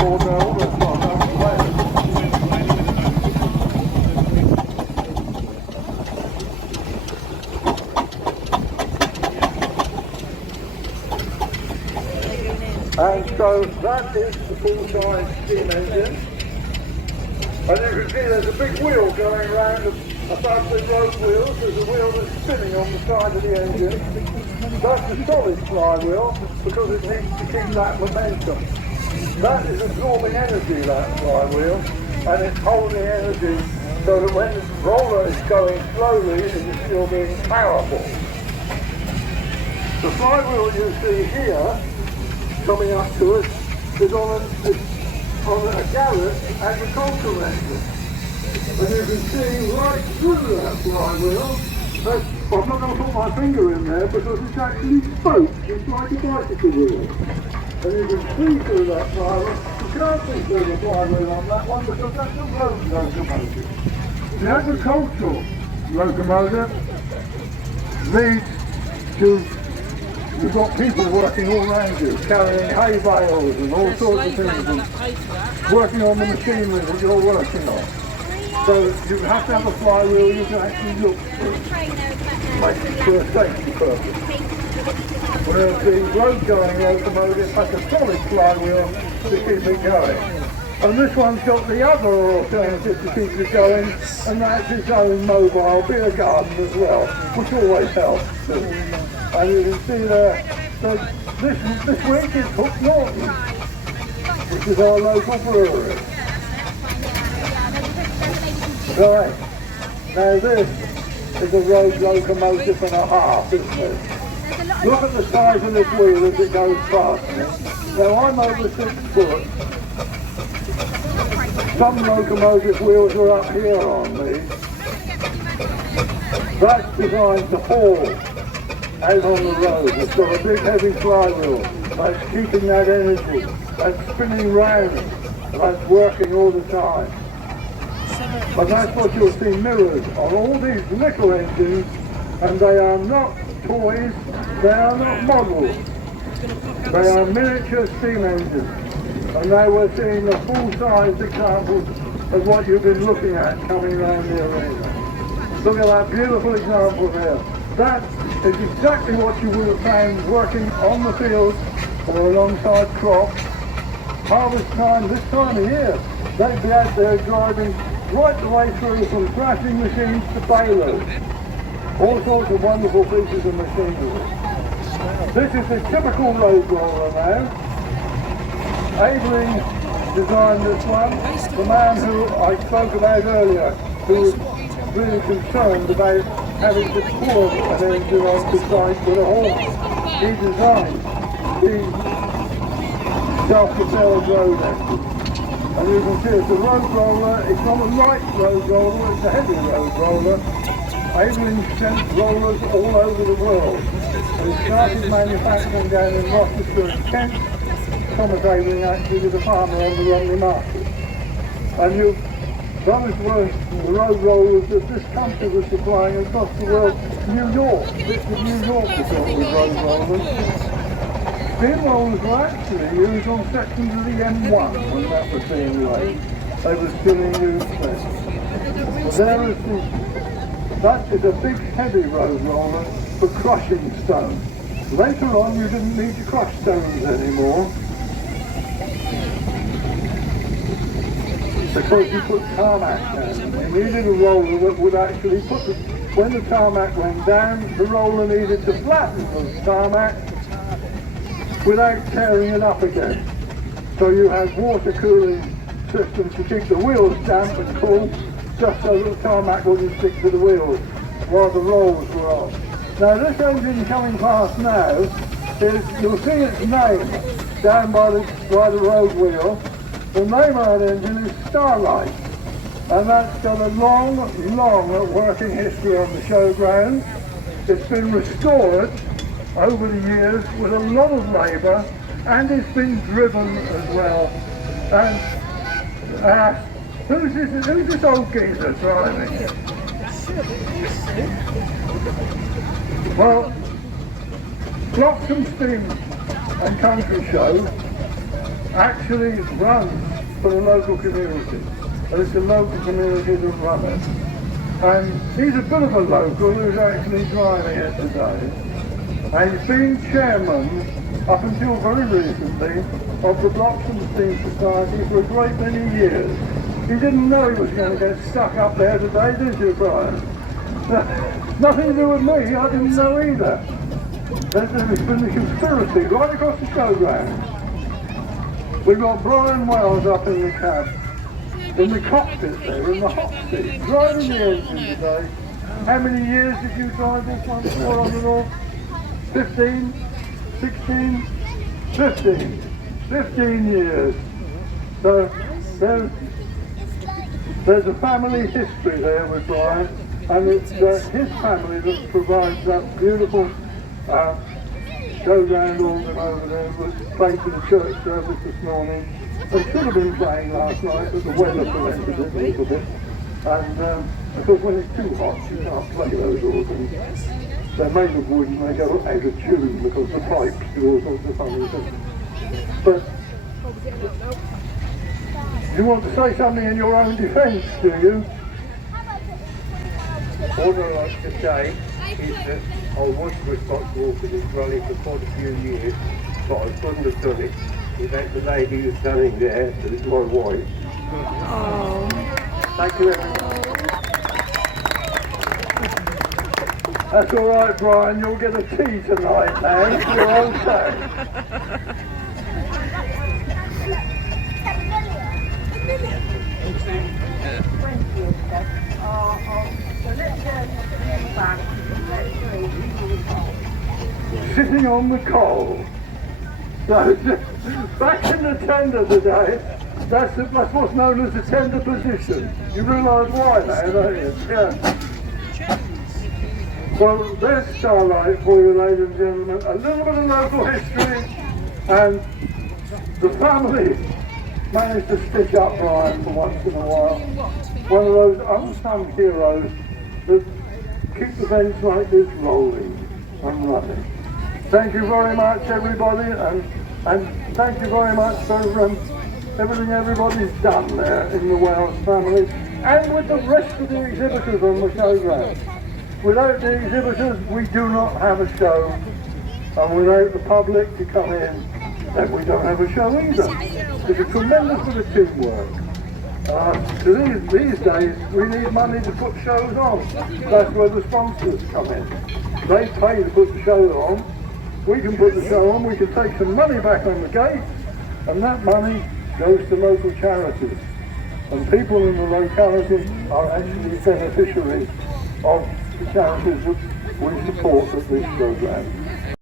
or no, that's not how to play it. And so that is the full-size steam engine. And you can see there's a big wheel going around above the road wheels. There's a wheel that's spinning on the side of the engine. That's a solid flywheel because it needs to keep that momentum. That is absorbing energy, that flywheel, and it's holding energy so that when the roller is going slowly, it is still being powerful. The flywheel you see here, coming up to us, is on a galore agricultural engine. And you can see right through that flywheel. I'm not going to put my finger in there because it's actually spoked, it's like a bicycle wheel. And you can see through that flywheel. You can't see through the flywheel on that one because that's a road locomotive. The agricultural locomotive leads to, you've got people working all around you, carrying hay bales and all sorts of things, and working on the machinery that you're working on. So you have to have a flywheel you can actually look through, for a safety purpose. Whereas the road-going locomotive has a solid flywheel to keep it going. And this one's got the other alternative to keep it going, and that's its own mobile beer garden as well, which always helps too. And you can see there that this week is Hook Norton, which is our local brewery. Right, now this is a road locomotive and a half, isn't it? Look at the size of this wheel as it goes past. Now I'm over 6 foot. Some locomotive wheels are up here on me. That's designed to haul out on the road. It's got a big heavy flywheel. That's keeping that energy. That's spinning round. That's working all the time. But that's what you'll see mirrored on all these little engines, and they are not toys, they are not models. They are miniature steam engines. And now we're seeing the full-size examples of what you've been looking at coming around the arena. Look at that beautiful example there. That is exactly what you would have found working on the field or alongside crops. Harvest time, this time of year, they'd be out there driving right the way through from thrashing machines to balers. All sorts of wonderful pieces of machinery. This is a typical road roller now. Aveling designed this one. The man who I spoke about earlier, who was really concerned about having to pull an engine onto site with a horse. He designed the self-propelled road engine. And you can see it's a road roller. It's not a light road roller, it's a heavy road roller. Aveling sent rollers all over the world. We started manufacturing down in Rochester and Kent. Thomas Aveling actually was a farmer on the Romney Market. And those were the road rollers that this country was supplying across the world. New York, bits of New York was built with road rollers. Steam rollers were actually used on sections of the M1 when that was being laid. They were still in use then. But there is that is a big heavy road roller for crushing stone. Later on you didn't need to crush stones anymore because you put tarmac down. You needed a roller that would actually when the tarmac went down, the roller needed to flatten the tarmac without tearing it up again. So you had water cooling systems to keep the wheels damp and cool, just so that the tarmac wouldn't stick to the wheels while the rolls were on. Now this engine coming past now, you'll see its name down by the road wheel. The name of that engine is Starlight, and that's got a long working history on the showground. It's been restored over the years with a lot of labour, and it's been driven as well. And who's this old geezer driving? Well, Bloxham Steam and Country Show actually runs for the local community. And it's the local community that run it. And he's a bit of a local who's actually driving it today. And he's been chairman, up until very recently, of the Blocks and Steam Society for a great many years. You didn't know he was going to get stuck up there today, did you, Brian? Nothing to do with me, I didn't know either. There's been a conspiracy right across the showground. We've got Brian Wells up in the cab, in the cockpit there, in the hot seat, driving the engine today. How many years did you drive this one for on and off? 15? 16? 15. 15 years. So there's a family history there with Brian, and it's his family that provides that beautiful showground organ over there, which played for the church service this morning. They should have been playing last night, but the weather prevented it a little bit. And of course, when it's too hot, you can't play those organs. They're made of wood and they go out of tune because the pipes do all sorts of funny things. But you want to say something in your own defence, do you? All I'd like to say is that I was responsible for this rally for quite a few years, but I couldn't have done it without the lady who's standing there, who is my wife. Oh. Thank you, everyone. That's all right, Brian. You'll get a tea tonight, man. You're all set. Sitting on the coal. So, back in the tender today, that's what's known as the tender position. You realise why now, don't you? Yeah. Well, there's Starlight for you, ladies and gentlemen. A little bit of local history, and the family managed to stitch up Brian for once in a while. One of those unsung heroes that keep the events like this rolling and running. Thank you very much, everybody, and thank you very much for everything everybody's done there in the Wells family, and with the rest of the exhibitors on the showground. Without the exhibitors, we do not have a show, and without the public to come in, then we don't have a show either. It's a tremendous bit of teamwork. So these days, we need money to put shows on. That's where the sponsors come in. They pay to put the show on. We can put the show on, we can take some money back on the gate, and that money goes to local charities. And people in the locality are actually beneficiaries of the charities that we support at this program.